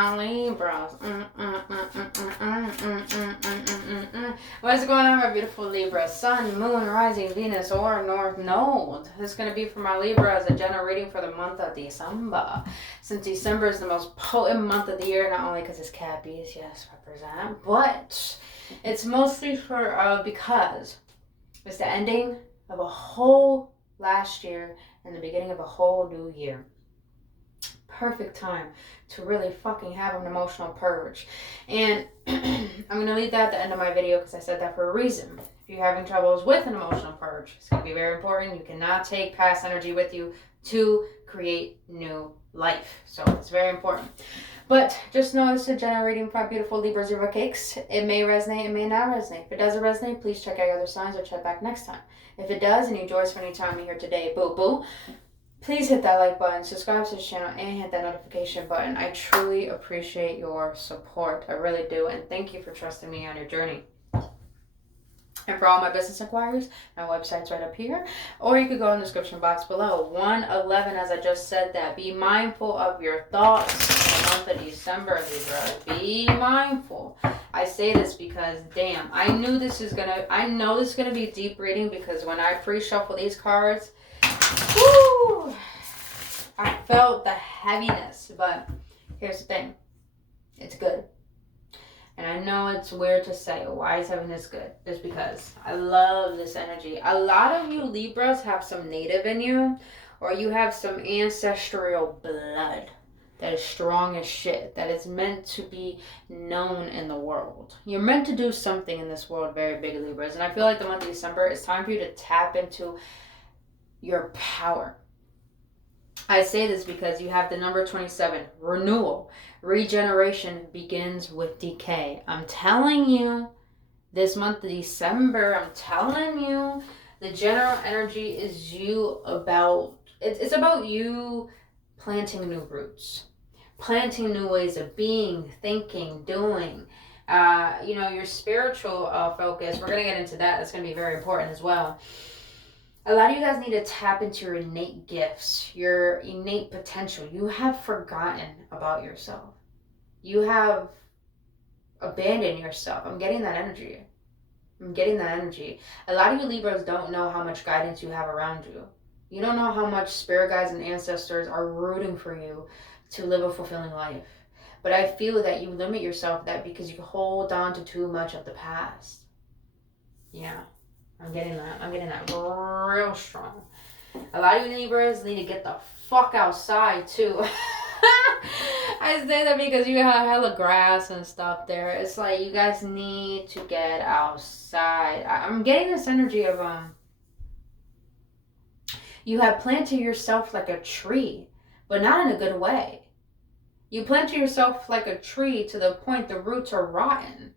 my Libras? What's going on, my beautiful Libra? Sun, Moon, Rising, Venus, or North Node. This is going to be for my Libra as a general reading for the month of December. Since December is the most potent month of the year, not only because it's Cappies, yes, represent, but it's mostly for because it's the ending of a whole last year and the beginning of a whole new year. Perfect time to really fucking have an emotional purge. And I'm going to leave that at the end of my video because I said that for a reason. If you're having troubles with an emotional purge, it's going to be very important. You cannot take past energy with you to create new life. So it's very important. But just know this is a generating for beautiful Libra Zero Cakes. It may resonate, it may not resonate. If it doesn't resonate, please check out your other signs or check back next time. If it does and you enjoy spending time here today, boo boo, please hit that like button, subscribe to the channel, and hit that notification button. I truly appreciate your support. I really do. And thank you for trusting me on your journey. And for all my business inquiries, my website's right up here. Or you could go in the description box below. 111, as I just said that. Be mindful of your thoughts in the month of December, Libra. Be mindful. I say this because, damn, I know this is going to be a deep reading because when I pre-shuffle these cards, woo, I felt the heaviness, but here's the thing. It's good. And I know it's weird to say, why is heaviness good? Just because I love this energy. A lot of you Libras have some native in you, or you have some ancestral blood that is strong as shit, that is meant to be known in the world. You're meant to do something in this world very big, Libras. And I feel like the month of December, it's time for you to tap into your power. I say this because you have the number 27, renewal. Regeneration begins with decay. I'm telling you, this month of December, I'm telling you, the general energy is it's about you planting new roots, planting new ways of being, thinking, doing. Your spiritual focus, we're going to get into that. That's going to be very important as well. A lot of you guys need to tap into your innate gifts, your innate potential. You have forgotten about yourself. You have abandoned yourself. I'm getting that energy. A lot of you Libras don't know how much guidance you have around you. You don't know how much spirit guides and ancestors are rooting for you to live a fulfilling life. But I feel that you limit yourself that because you hold on to too much of the past. Yeah. I'm getting that real strong. A lot of you Libras need to get the fuck outside too. I say that because you have hella grass and stuff there. It's like you guys need to get outside. I'm getting this energy of you have planted yourself like a tree, but not in a good way. You planted yourself like a tree to the point the roots are rotten.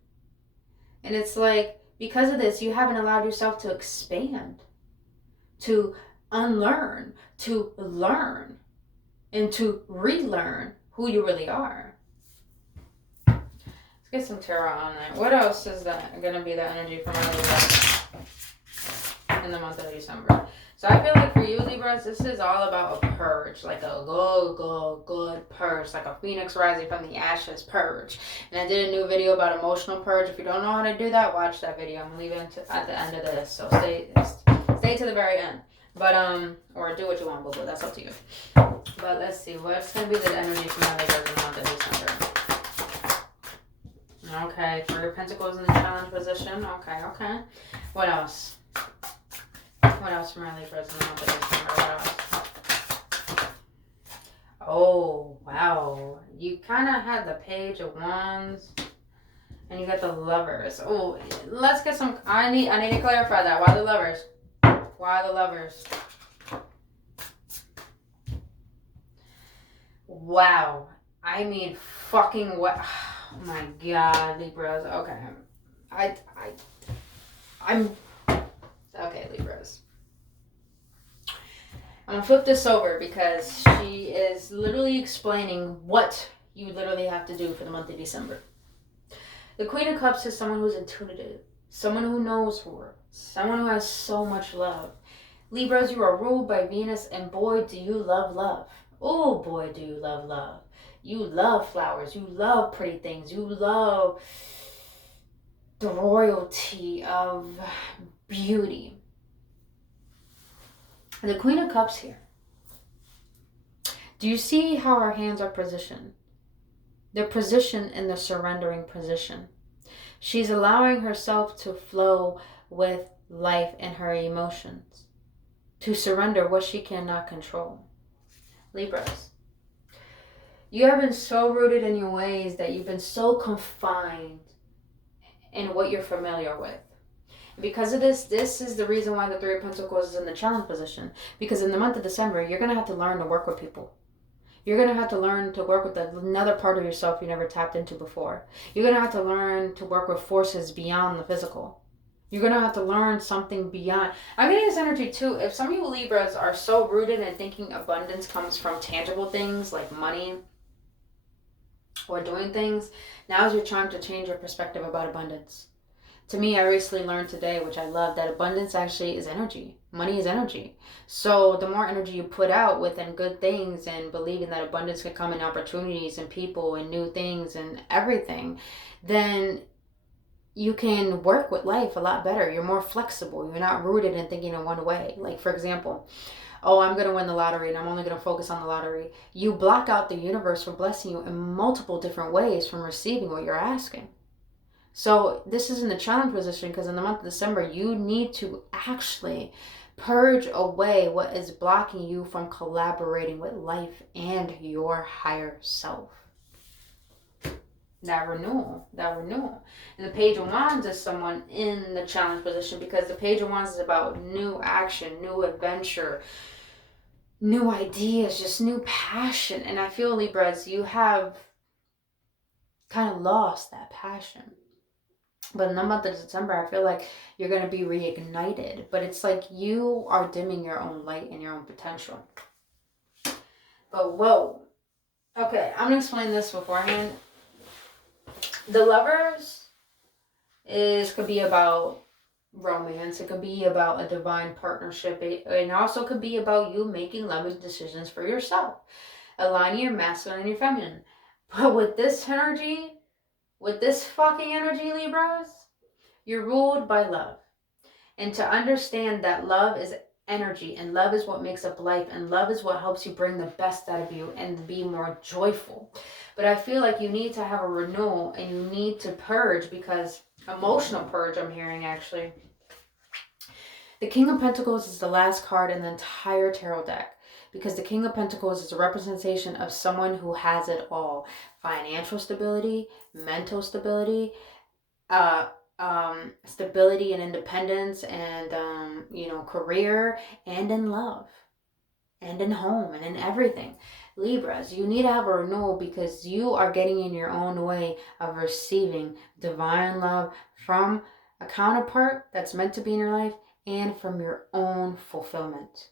And it's like, because of this, you haven't allowed yourself to expand, to unlearn, to learn, and to relearn who you really are. Let's get some tarot on that. What else is going to be the energy for my Libras in the month of December? So I feel like for you Libras, this is all about a purge, like a good purge, like a phoenix rising from the ashes purge. And I did a new video about emotional purge. If you don't know how to do that, watch that video. I'm gonna leave it at the end of this, so stay to the very end. But or do what you want, boo. That's up to you. But let's see, what's gonna be the energy for my Libras in the month of December? Okay, 3 of Pentacles in the challenge position. Okay. What else? What else from our Libras in the month of December? What else? Oh, wow. You kind of had the Page of Wands. And you got the Lovers. Oh, let's get some... I need to clarify that. Why the Lovers? Why the Lovers? Wow. I mean, fucking what? Oh my God, Libras. Okay. I'm... Okay, Libras. I'm gonna flip this over because she is literally explaining what you literally have to do for the month of December. The Queen of Cups is someone who's intuitive, someone who knows her, someone who has so much love. Libras, you are ruled by Venus, and boy, do you love love. Oh, boy, do you love love. You love flowers. You love pretty things. You love the royalty of beauty. The Queen of Cups here. Do you see how her hands are positioned? They're positioned in the surrendering position. She's allowing herself to flow with life and her emotions, to surrender what she cannot control. Libras, you have been so rooted in your ways that you've been so confined in what you're familiar with. Because of this is the reason why the Three of Pentacles is in the challenge position. Because in the month of December, you're going to have to learn to work with people. You're going to have to learn to work with another part of yourself you never tapped into before. You're going to have to learn to work with forces beyond the physical. You're going to have to learn something beyond. I'm getting this energy too. If some of you Libras are so rooted in thinking abundance comes from tangible things like money or doing things, now's your time to change your perspective about abundance. To me, I recently learned today, which I love, that abundance actually is energy. Money is energy. So the more energy you put out within good things and believing that abundance can come in opportunities and people and new things and everything, then you can work with life a lot better. You're more flexible. You're not rooted in thinking in one way. Like, for example, oh, I'm going to win the lottery and I'm only going to focus on the lottery. You block out the universe from blessing you in multiple different ways from receiving what you're asking. So this is in the challenge position because in the month of December, you need to actually purge away what is blocking you from collaborating with life and your higher self. That renewal. And the Page of Wands is someone in the challenge position because the Page of Wands is about new action, new adventure, new ideas, just new passion. And I feel, Libras, you have kind of lost that passion. But in the month of December, I feel like you're going to be reignited. But it's like you are dimming your own light and your own potential. But whoa. Okay, I'm going to explain this beforehand. The Lovers could be about romance. It could be about a divine partnership. It also could be about you making loving decisions for yourself. Aligning your masculine and your feminine. But with this energy... With this fucking energy, Libras, you're ruled by love. And to understand that love is energy and love is what makes up life and love is what helps you bring the best out of you and be more joyful. But I feel like you need to have a renewal and you need to purge because emotional purge I'm hearing actually. The King of Pentacles is the last card in the entire tarot deck. Because the King of Pentacles is a representation of someone who has it all. Financial stability, mental stability, stability and independence, and, career, and in love, and in home, and in everything. Libras, you need to have a renewal because you are getting in your own way of receiving divine love from a counterpart that's meant to be in your life and from your own fulfillment.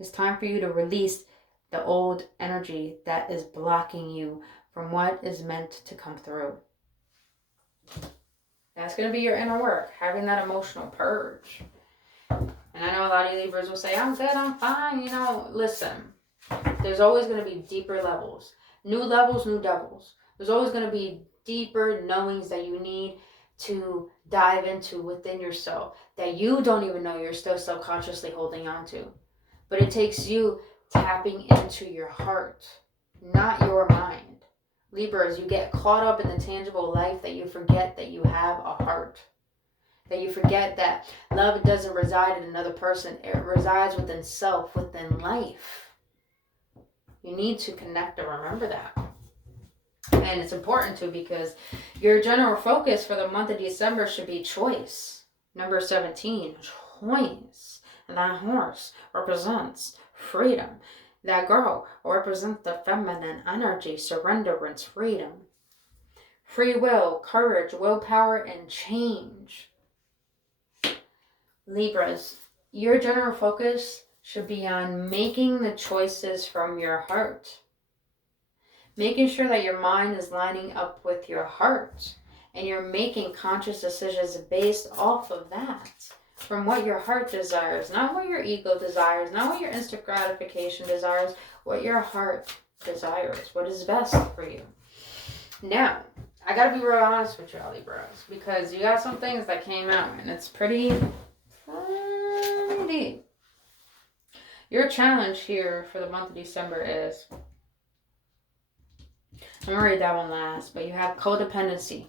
It's time for you to release the old energy that is blocking you from what is meant to come through. That's going to be your inner work, having that emotional purge. And I know a lot of you Libras will say, I'm good, I'm fine. Listen, there's always going to be deeper levels. New levels, new devils. There's always going to be deeper knowings that you need to dive into within yourself that you don't even know you're still subconsciously holding on to. But it takes you tapping into your heart, not your mind. Libras, you get caught up in the tangible life that you forget that you have a heart. That you forget that love doesn't reside in another person. It resides within self, within life. You need to connect and remember that. And it's important too because your general focus for the month of December should be choice. Number 17, choice. That horse represents freedom. That girl represents the feminine energy, surrenderance, freedom. Free will, courage, willpower, and change. Libras, your general focus should be on making the choices from your heart. Making sure that your mind is lining up with your heart. And you're making conscious decisions based off of that. From what your heart desires, not what your ego desires, not what your instant gratification desires, what your heart desires, what is best for you. Now, I gotta be real honest with y'all, Libras, because you got some things that came out, and it's pretty deep. Your challenge here for the month of December is, I'm gonna read that one last, but you have codependency.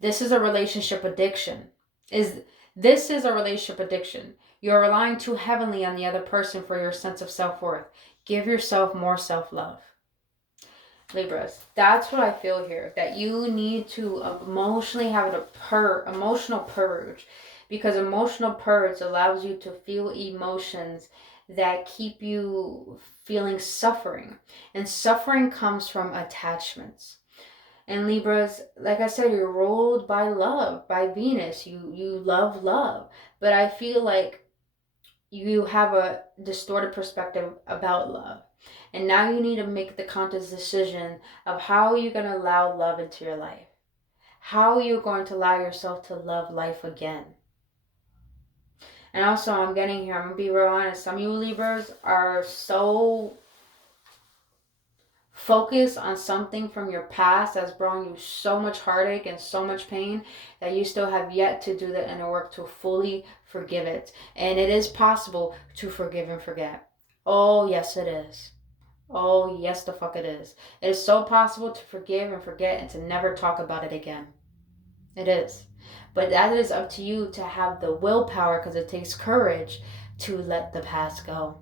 This is a relationship addiction. This is a relationship addiction. You're relying too heavily on the other person for your sense of self-worth. Give yourself more self-love. Libras, that's what I feel here, that you need to emotionally have emotional purge, because emotional purge allows you to feel emotions that keep you feeling suffering, and suffering comes from attachments. And Libras, like I said, you're ruled by love, by Venus. You love love, but I feel like you have a distorted perspective about love. And now you need to make the conscious decision of how you're going to allow love into your life. How you're going to allow yourself to love life again. And also, I'm getting here, I'm going to be real honest. Some of you Libras are so focused on something from your past that's brought you so much heartache and so much pain that you still have yet to do the inner work to fully forgive it. And it is possible to forgive and forget. Oh, yes, it is. Oh, yes, the fuck it is. It is so possible to forgive and forget and to never talk about it again. It is. But that is up to you to have the willpower, because it takes courage to let the past go.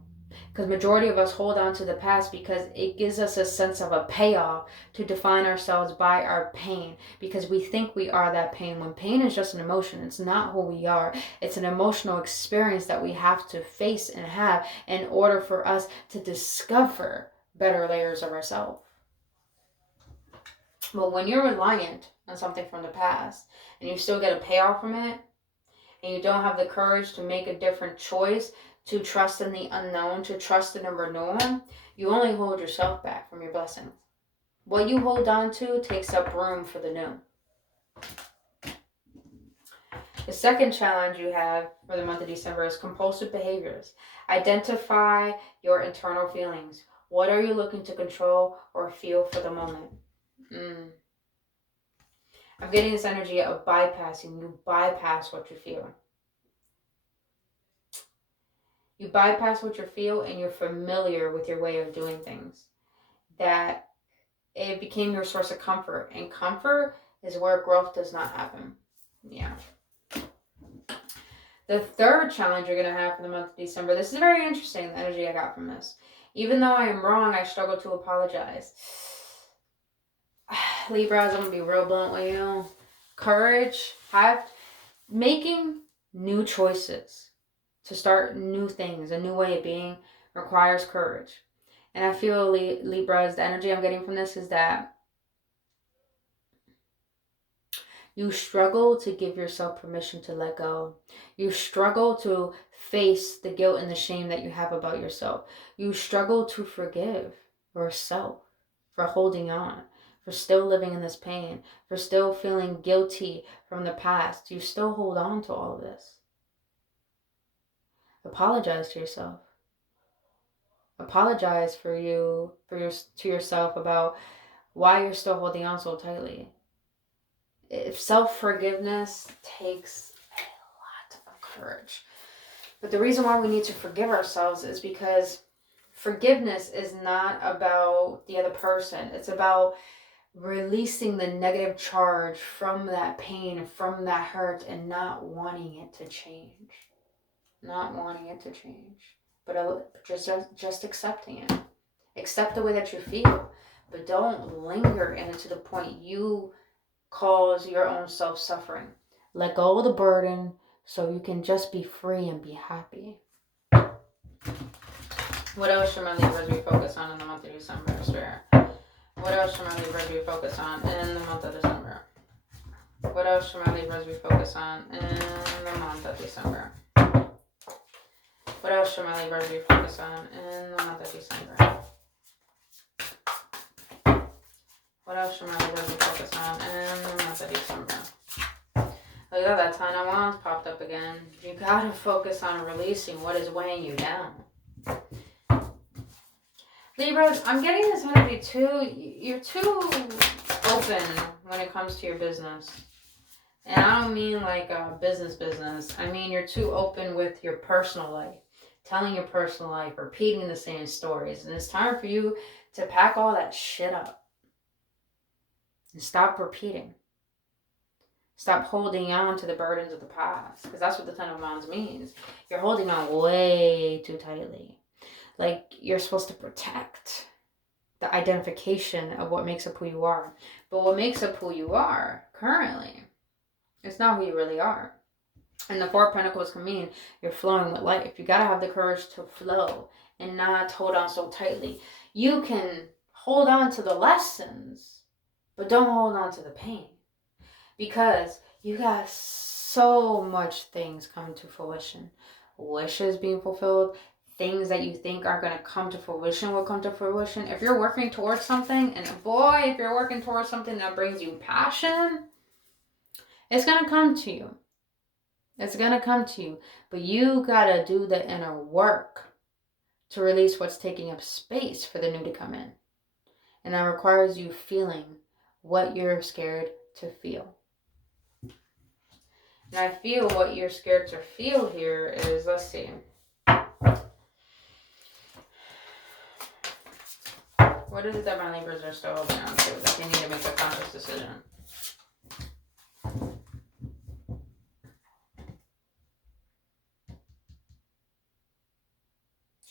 Because majority of us hold on to the past because it gives us a sense of a payoff to define ourselves by our pain, because we think we are that pain, when pain is just an emotion. It's not who we are. It's an emotional experience that we have to face and have in order for us to discover better layers of ourselves. But when you're reliant on something from the past and you still get a payoff from it, and you don't have the courage to make a different choice, to trust in the unknown, to trust in a renewal, you only hold yourself back from your blessings. What you hold on to takes up room for the new. The second challenge you have for the month of December is compulsive behaviors. Identify your internal feelings. What are you looking to control or feel for the moment? I'm getting this energy of bypassing. You bypass what you feel. You bypass what you feel, and you're familiar with your way of doing things. That it became your source of comfort. And comfort is where growth does not happen. Yeah. The third challenge you're going to have for the month of December, this is very interesting, the energy I got from this. Even though I am wrong, I struggle to apologize. Libras, I'm going to be real blunt with you. Courage, making new choices to start new things, a new way of being, requires courage. And I feel, Libras, the energy I'm getting from this is that you struggle to give yourself permission to let go. You struggle to face the guilt and the shame that you have about yourself. You struggle to forgive yourself for holding on, for still living in this pain, for still feeling guilty from the past. You still hold on to all of this. Apologize to yourself. Apologize to yourself about why you're still holding on so tightly. If self-forgiveness takes a lot of courage. But the reason why we need to forgive ourselves is because forgiveness is not about the other person. It's about releasing the negative charge from that pain, from that hurt, and not wanting it to change. Not wanting it to change. But just accepting it. Accept the way that you feel. But don't linger in it to the point you cause your own self-suffering. Let go of the burden so you can just be free and be happy. What else should my Libras be focused on in the month of December, Spirit? What else should my Libras be focused on in the month of December? What else should my Libras be focused on in the month of December? What else should my Libras be focused on in the month of December? What else should my Libras be focused on in the month of December? Look at that 10 of Wands popped up again. You gotta focus on releasing what is weighing you down. Libras, I'm getting this energy too. You're too open when it comes to your business. And I don't mean like a business. I mean you're too open with your personal life. Telling your personal life, repeating the same stories. And it's time for you to pack all that shit up. And stop repeating. Stop holding on to the burdens of the past. Because that's what the Ten of Wands means. You're holding on way too tightly. Like you're supposed to protect the identification of what makes up who you are. But what makes up who you are currently, it's not who you really are. And the Four of Pentacles can mean you're flowing with life. You got to have the courage to flow and not hold on so tightly. You can hold on to the lessons, but don't hold on to the pain. Because you got so much things coming to fruition. Wishes being fulfilled. Things that you think are going to come to fruition will come to fruition. If you're working towards something, and boy, if you're working towards something that brings you passion, it's going to come to you. It's going to come to you. But you got to do the inner work to release what's taking up space for the new to come in. And that requires you feeling what you're scared to feel. And I feel what you're scared to feel here is, let's see. What is it that my Libras are still holding on to that they need to make a conscious decision?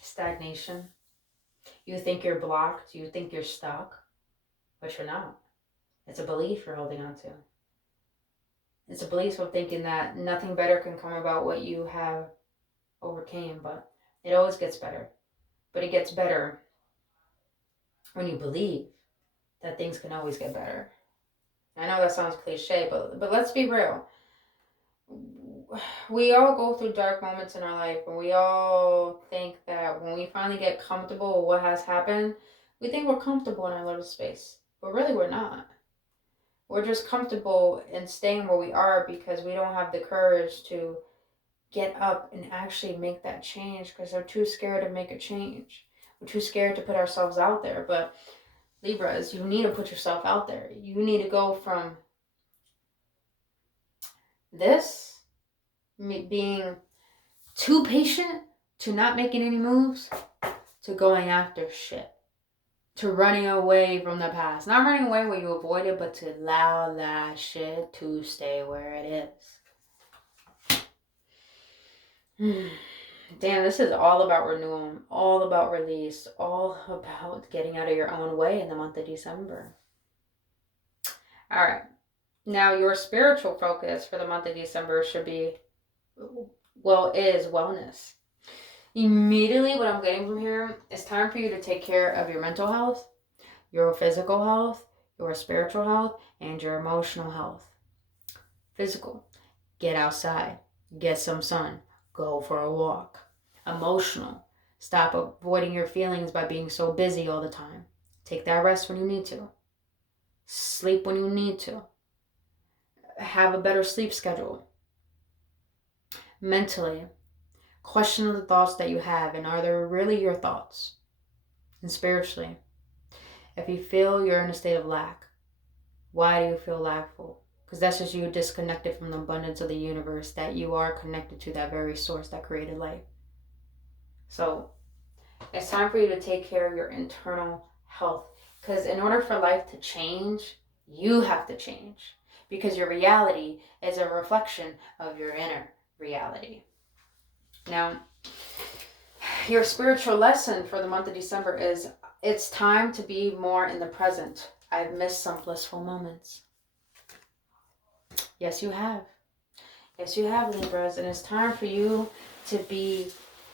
Stagnation. You think you're blocked. You think you're stuck. But you're not. It's a belief you're holding on to. It's a belief of thinking that nothing better can come about what you have overcame. But it always gets better. But it gets better when you believe that things can always get better. I know that sounds cliche, but let's be real. We all go through dark moments in our life, and we all think that when we finally get comfortable with what has happened, we think we're comfortable in our little space. But really we're not. We're just comfortable in staying where we are because we don't have the courage to get up and actually make that change because we're too scared to make a change. We're too scared to put ourselves out there. But Libras, you need to put yourself out there. You need to go from this, being too patient, to not making any moves, to going after shit. To running away from the past. Not running away where you avoid it, but to allow that shit to stay where it is. Damn, this is all about renewal, all about release, all about getting out of your own way in the month of December. All right. Now, your spiritual focus for the month of December should be, is wellness. Immediately, what I'm getting from here, it's time for you to take care of your mental health, your physical health, your spiritual health, and your emotional health. Physical, get outside, get some sun, go for a walk. Emotional, stop avoiding your feelings by being so busy all the time. Take that rest when you need to. Sleep when you need to. Have a better sleep schedule. Mentally, question the thoughts that you have, and are they really your thoughts? And spiritually, if you feel you're in a state of lack, why do you feel lackful? Because that's just you disconnected from the abundance of the universe, that you are connected to that very source that created life. So it's time for you to take care of your internal health. Because in order for life to change, you have to change. Because your reality is a reflection of your inner reality. Now, your spiritual lesson for the month of December is, it's time to be more in the present. I've missed some blissful moments. Yes, you have. Yes, you have, Libras. And it's time for you to be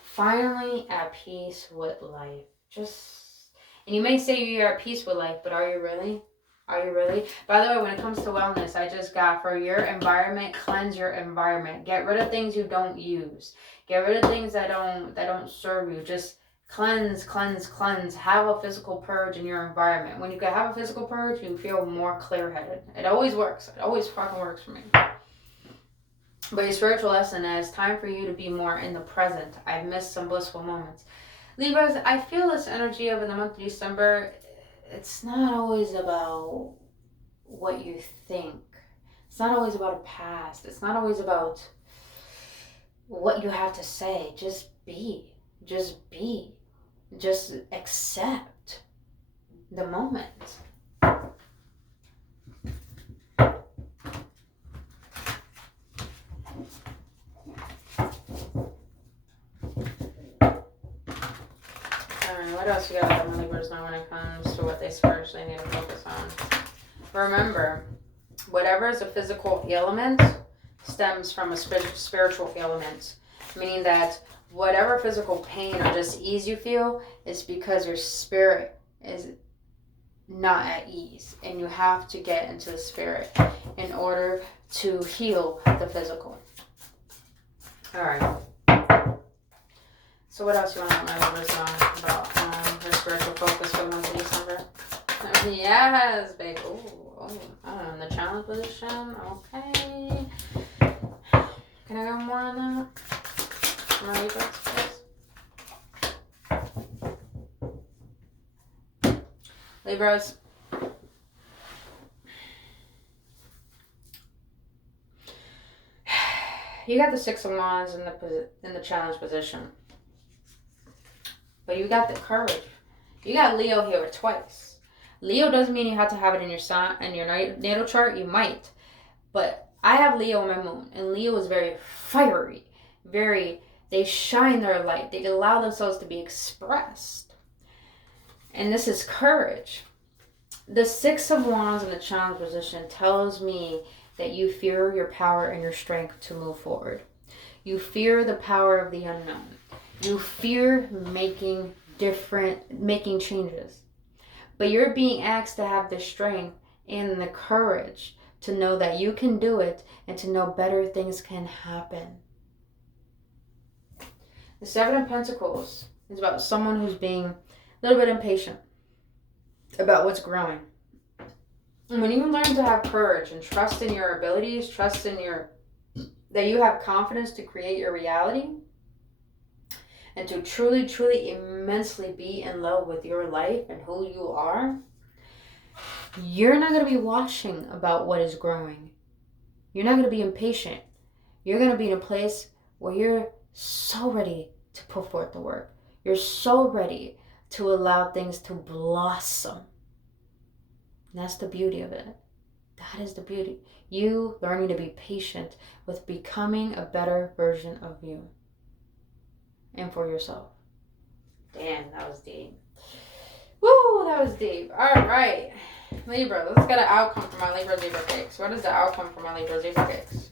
finally at peace with life. And you may say you're at peace with life, but are you really? Are you really? By the way, when it comes to wellness, I just got, for your environment, cleanse your environment. Get rid of things you don't use. Get rid of things that don't serve you. Just cleanse. Have a physical purge in your environment. When you can have a physical purge, you feel more clear-headed. It always works. It always fucking works for me. But your spiritual lesson is time for you to be more in the present. I've missed some blissful moments. Libras, I feel this energy of in the month of December, it's not always about what you think. It's not always about a past. It's not always about what you have to say. Just be. Just be. Just accept the moment. What else you got with the Libras now when it comes to what they spiritually need to focus on? Remember, whatever is a physical ailment stems from a spiritual ailment, meaning that whatever physical pain or dis-ease you feel is because your spirit is not at ease, and you have to get into the spirit in order to heal the physical. All right. So what else you want to let my Libras know about her spiritual focus for the month of December? Yes, babe. Oh, the challenge position. Okay. Can I go more on that? For my Libras, please? Libras. You got the Six of Wands in the challenge position. But you got the courage. You got Leo here twice. Leo doesn't mean you have to have it in your sign and your natal chart. You might. But I have Leo in my moon. And Leo is very fiery. They shine their light. They allow themselves to be expressed. And this is courage. The Six of Wands in the challenge position tells me that you fear your power and your strength to move forward. You fear the power of the unknown. You fear making changes. But you're being asked to have the strength and the courage to know that you can do it and to know better things can happen. The Seven of Pentacles is about someone who's being a little bit impatient about what's growing. And when you learn to have courage and trust in your abilities, trust in that you have confidence to create your reality, and to truly, truly, immensely be in love with your life and who you are, you're not going to be watching about what is growing. You're not going to be impatient. You're going to be in a place where you're so ready to put forth the work. You're so ready to allow things to blossom. And that's the beauty of it. That is the beauty. You learning to be patient with becoming a better version of you. And for yourself. Damn, that was deep. Woo, that was deep. All right. Libra, let's get an outcome for my Libra cakes. What is the outcome for my Libra cakes?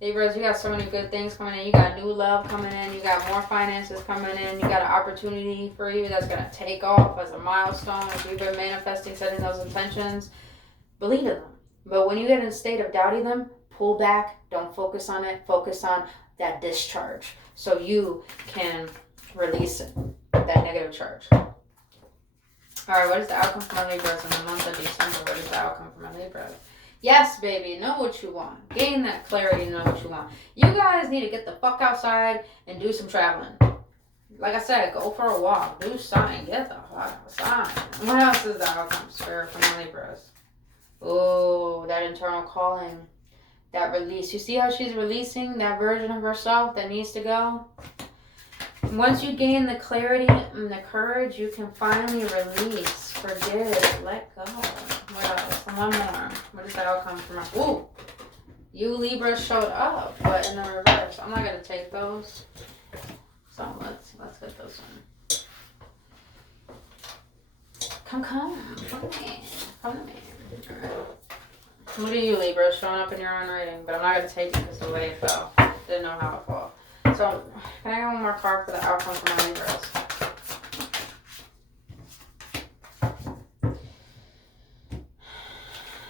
Libras, you got so many good things coming in. You got new love coming in. You got more finances coming in. You got an opportunity for you that's going to take off as a milestone. If you've been manifesting, setting those intentions, believe in them. But when you get in a state of doubting them, pull back. Don't focus on it. Focus on that discharge so you can release it, that negative charge. All right, what is the outcome for my Libras in the month of December? What is the outcome for my Libras? Yes, baby, know what you want. Gain that clarity, know what you want. You guys need to get the fuck outside and do some traveling. Like I said, go for a walk, do something, get the fuck outside. What else is the outcome, Spirit, for my Libras? Oh, that internal calling. That release. You see how she's releasing that version of herself that needs to go? Once you gain the clarity and the courage, you can finally release, forgive, let go. What else? One more. What is the outcome for my... Ooh! You Libra showed up, but in the reverse. I'm not going to take those. So let's get those in. Come to me. Alright. What are you, Libra, showing up in your own reading? But I'm not going to take it because the way it fell. Didn't know how it fell. So, can I get one more card for the outcome for my Libras?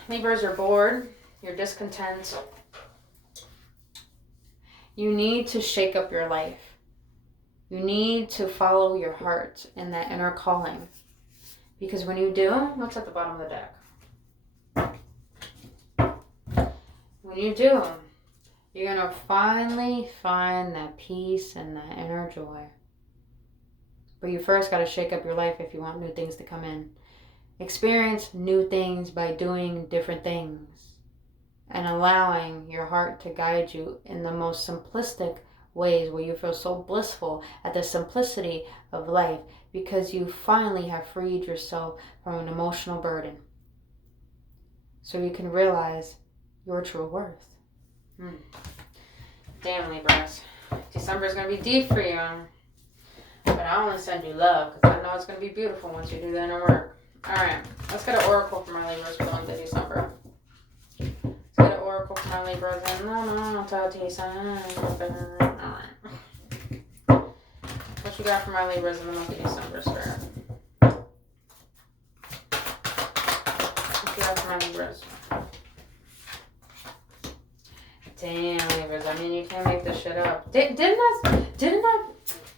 Libras, you're bored. You're discontent. You need to shake up your life. You need to follow your heart and that inner calling. Because when you do, what's at the bottom of the deck? When you do, you're going to finally find that peace and that inner joy. But you first got to shake up your life if you want new things to come in. Experience new things by doing different things and allowing your heart to guide you in the most simplistic ways where you feel so blissful at the simplicity of life because you finally have freed yourself from an emotional burden. So you can realize your true worth. Damn, Libras. December is going to be deep for you. But I only send you love because I know it's going to be beautiful once you do the inner work. Alright, let's get an oracle for my Libras for the month of December. Let's get an oracle for my Libras. Alright. What you got for my Libras in the month of December, sir? What you got for my Libras? Damn, Libras. I mean, you can't make this shit up. Didn't I?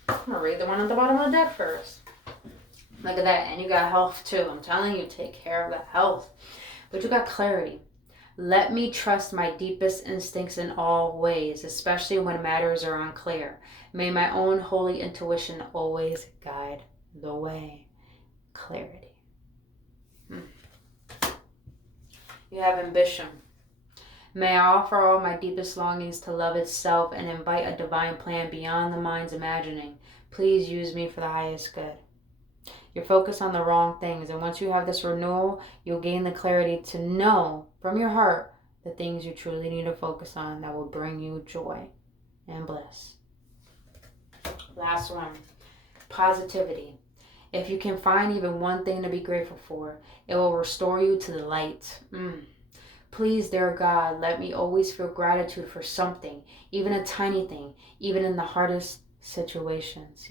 I'm gonna read the one at the bottom of the deck first. Look at that. And you got health too. I'm telling you, take care of the health. But you got clarity. Let me trust my deepest instincts in all ways, especially when matters are unclear. May my own holy intuition always guide the way. Clarity. You have ambition. May I offer all my deepest longings to love itself and invite a divine plan beyond the mind's imagining. Please use me for the highest good. You're focused on the wrong things, and once you have this renewal, you'll gain the clarity to know from your heart the things you truly need to focus on that will bring you joy and bliss. Last one, positivity. If you can find even one thing to be grateful for, it will restore you to the light. Please, dear God, let me always feel gratitude for something, even a tiny thing, even in the hardest situations.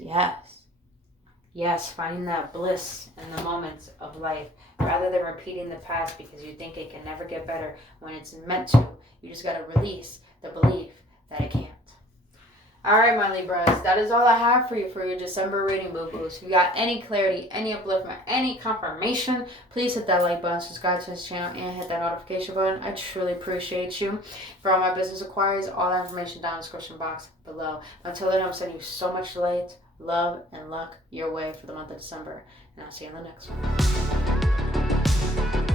Yes, finding that bliss in the moments of life rather than repeating the past because you think it can never get better when it's meant to. You just got to release the belief that it can't. All right, my Libras, that is all I have for you for your December reading, boo-boos. If you got any clarity, any upliftment, any confirmation, please hit that like button, subscribe to this channel, and hit that notification button. I truly appreciate you. For all my business inquiries, all that information down in the description box below. Until then, I'm sending you so much light, love, and luck your way for the month of December. And I'll see you in the next one.